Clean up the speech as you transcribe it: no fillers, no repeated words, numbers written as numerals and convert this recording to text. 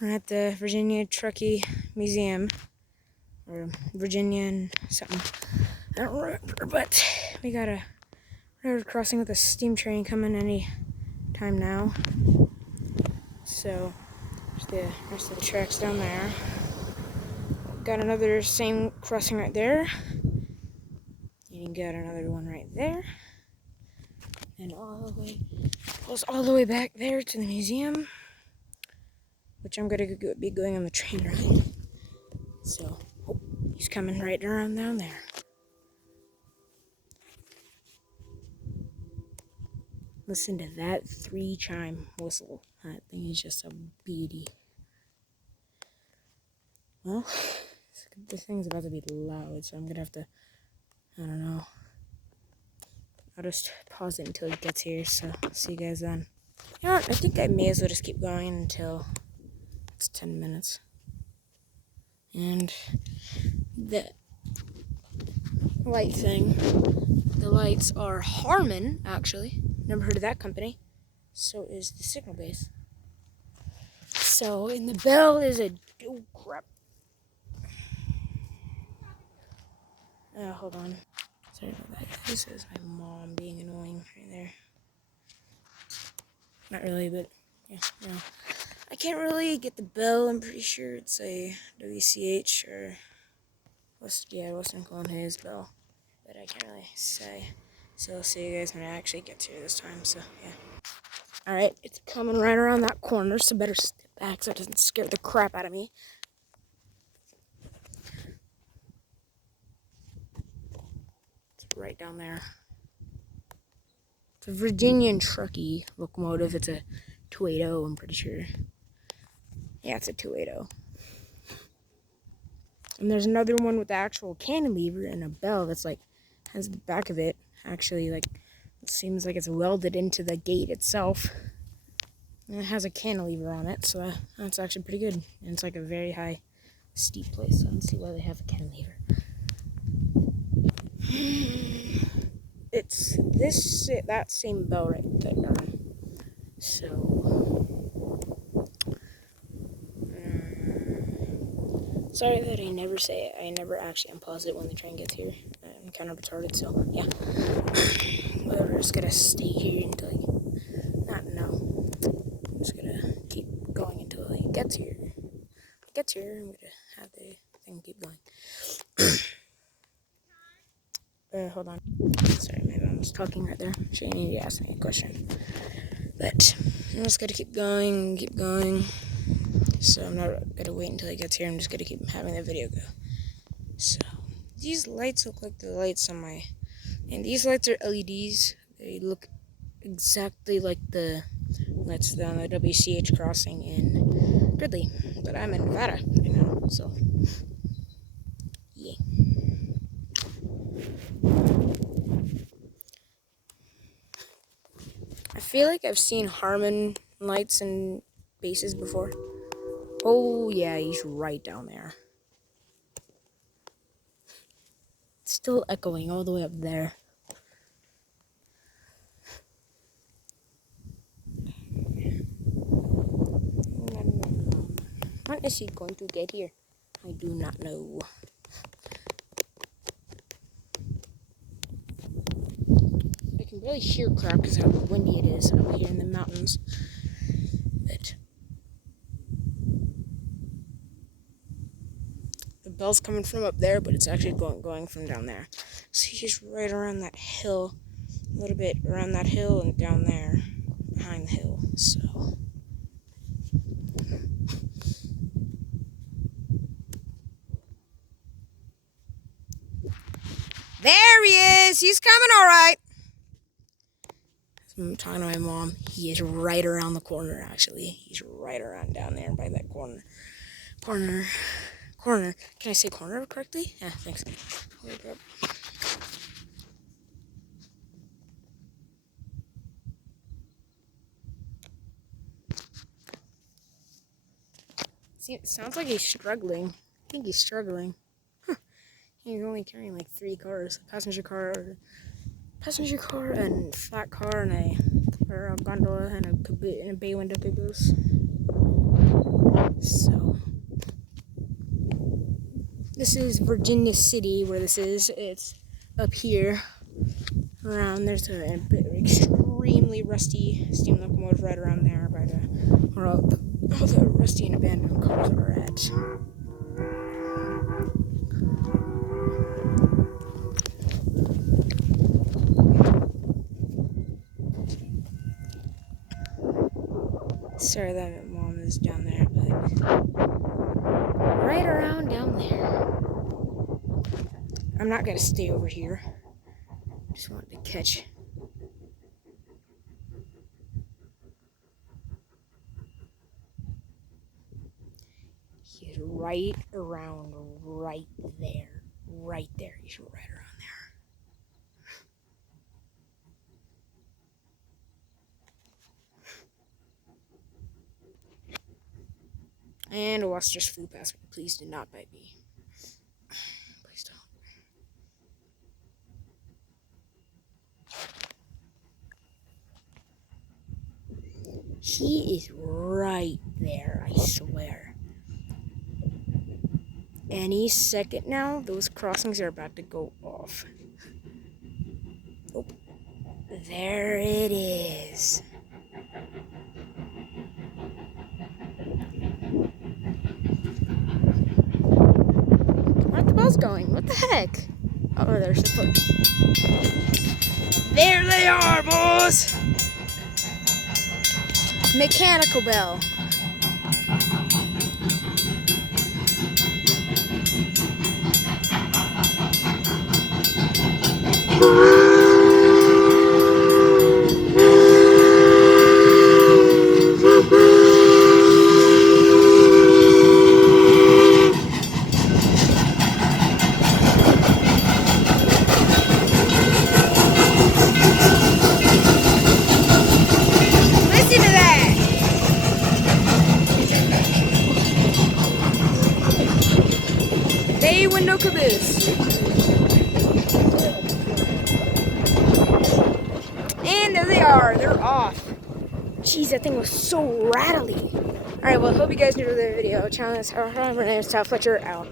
We're at the Virginia Truckee Museum, or Virginian something. I don't remember, but we got a railroad crossing with a steam train coming any time now. So there's the rest of the tracks down there. Got another same crossing right there. And got another one right there. And goes all the way back there to the museum, which I'm gonna be going on the train ride. So, he's coming right around down there. Listen to that 3-chime whistle. That thing is just a beauty. Well, this thing's about to be loud, so I'm gonna have to, I don't know. I'll just pause it until it gets here, so see you guys then. You know what, I think I may as well just keep going until it's 10 minutes. And the light thing, the lights are Harman, actually. Never heard of that company. So is the signal base. So, and the bell is a, oh crap. Hold on. Sorry about that. This is my mom being annoying right there. Not really, but yeah, no. I can't really get the bell. I'm pretty sure it's a WCH or Western Clone Hayes bell, but I can't really say. So I'll see you guys when it actually gets here this time. So yeah. All right, it's coming right around that corner, so better step back so it doesn't scare the crap out of me. It's right down there. It's a Virginian Truckee locomotive. It's a 280, I'm pretty sure. Yeah, it's a 280. And there's another one with the actual cantilever and a bell that's like, has the back of it actually like, it seems like it's welded into the gate itself. And it has a cantilever on it, so that's actually pretty good. And it's like a very high, steep place, so I don't see why they have a cantilever. It's that same bell right there. So, sorry that I never say it. I never actually unpause it when the train gets here. I'm kind of retarded, so yeah. Whatever, just gotta stay here until I'm just gonna keep going until he gets here. When he gets here, I'm gonna have the thing keep going. Hold on. Sorry, my mom was talking right there. She needed to ask me a question. But I'm just gonna keep going. So I'm not gonna wait until he gets here. I'm just gonna keep having the video go. So these lights look like the lights on my, and these lights are LEDs. They look exactly like the lights on the WCH crossing in Gridley. But I'm in Nevada right now, so yeah. I feel like I've seen Harman lights and bases before. Oh yeah, he's right down there. It's still echoing all the way up there. When is he going to get here? I do not know. I can barely hear crap because of how windy it is up here in the mountains. But the bell's coming from up there, but it's actually going from down there. So he's right around that hill, a little bit around that hill and down there, behind the hill. So there he is. He's coming all right. I'm talking to my mom. He is right around the corner, actually. He's right around down there by that corner. Corner. Can I say corner correctly? Yeah, thanks. See, it sounds like he's struggling. I think he's struggling. Huh. He's only carrying like 3 cars. A passenger car, and flat car, and a gondola, and a bay window caboose. This is Virginia City, where this is. It's up here. Around there's an extremely rusty steam locomotive right around there by where all the rusty and abandoned cars are at. Sorry that mom is down there, but right around down there. I'm not gonna stay over here. Just wanted to catch. He's right around right there. Right there. He's right around there. And a wasp just flew past me. Please do not bite me. Please don't. He is right there, I swear. Any second now, those crossings are about to go off. Oh, there it is. Where'd the bells going? What the heck? Oh, there's the foot. There they are, boys! Mechanical bell. Bay window caboose. And there they are. They're off. Jeez, that thing was so rattly. Alright, well, hope you guys enjoyed the video. Channel is my name is Tal Fletcher out.